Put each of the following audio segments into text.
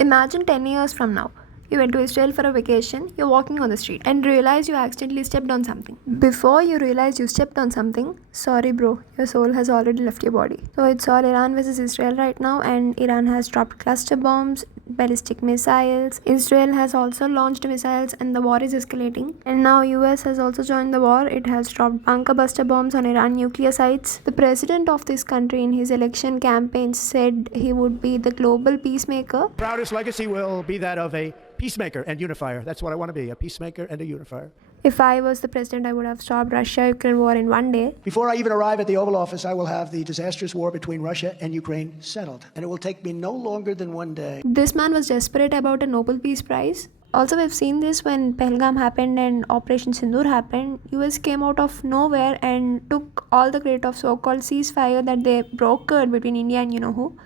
Imagine 10 years from now. You went to Israel for a vacation, you're walking on the street and realize you accidentally stepped on something. Before you realize you stepped on something, sorry bro, your soul has already left your body. So it's all Iran versus Israel right now, and Iran has dropped cluster bombs, ballistic missiles. Israel has also launched missiles and the war is escalating. And now US has also joined the war. It has dropped bunker buster bombs on Iran nuclear sites. The president of this country in his election campaign said he would be the global peacemaker. Proudest legacy will be that of a peacemaker and unifier. That's what I want to be, a peacemaker and a unifier. If I was the president, I would have stopped Russia-Ukraine war in one day. Before I even arrive at the Oval Office, I will have the disastrous war between Russia and Ukraine settled. And it will take me no longer than one day. This man was desperate about a Nobel Peace Prize. Also, we've seen this when Pahalgam happened and Operation Sindoor happened. US came out of nowhere and took all the credit of so-called ceasefire that they brokered between India and you-know-who,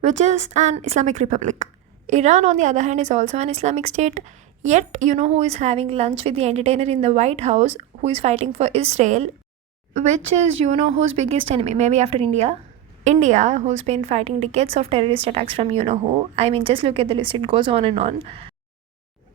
which is an Islamic Republic. Iran, on the other hand, is also an Islamic state. Yet, you-know-who is having lunch with the entertainer in the White House who is fighting for Israel, which is you-know-who's biggest enemy, maybe after India. India, who's been fighting decades of terrorist attacks from you-know-who. I mean, just look at the list, it goes on and on.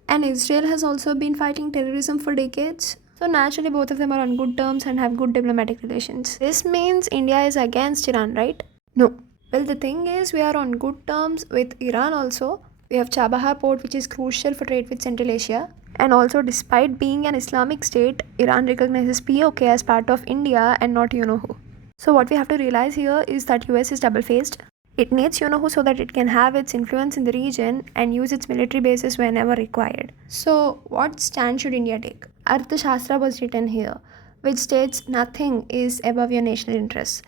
And Israel has also been fighting terrorism for decades. So naturally, both of them are on good terms and have good diplomatic relations. This means India is against Iran, right? No. Well, the thing is, we are on good terms with Iran also. We have Chabahar port, which is crucial for trade with Central Asia. And also, despite being an Islamic state, Iran recognizes POK as part of India and not you-know-who. So what we have to realize here is that US is double-faced. It needs you-know-who so that it can have its influence in the region and use its military bases whenever required. So what stand should India take? Arthashastra was written here, which states nothing is above your national interests.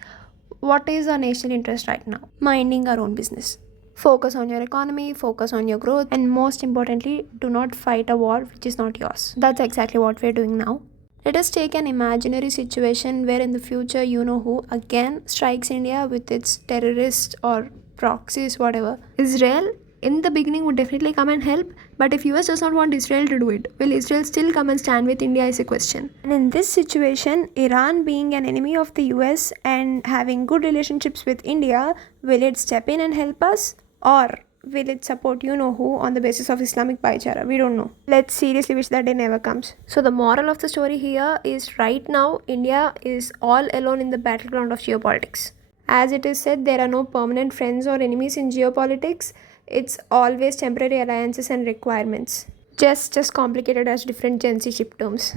What is our national interest right now? Minding our own business. Focus on your economy, focus on your growth, and most importantly, do not fight a war which is not yours. That's exactly what we're doing now. Let us take an imaginary situation where in the future you-know-who again strikes India with its terrorists or proxies, whatever. Israel in the beginning would definitely come and help, but if US does not want Israel to do it, will Israel still come and stand with India is a question. And in this situation, Iran being an enemy of the US and having good relationships with India, will it step in and help us? Or will it support you-know-who on the basis of Islamic Bhaichara? We don't know. Let's seriously wish that day never comes. So the moral of the story here is right now, India is all alone in the battleground of geopolitics. As it is said, there are no permanent friends or enemies in geopolitics. It's always temporary alliances and requirements. Just complicated as different Gen Z ship terms.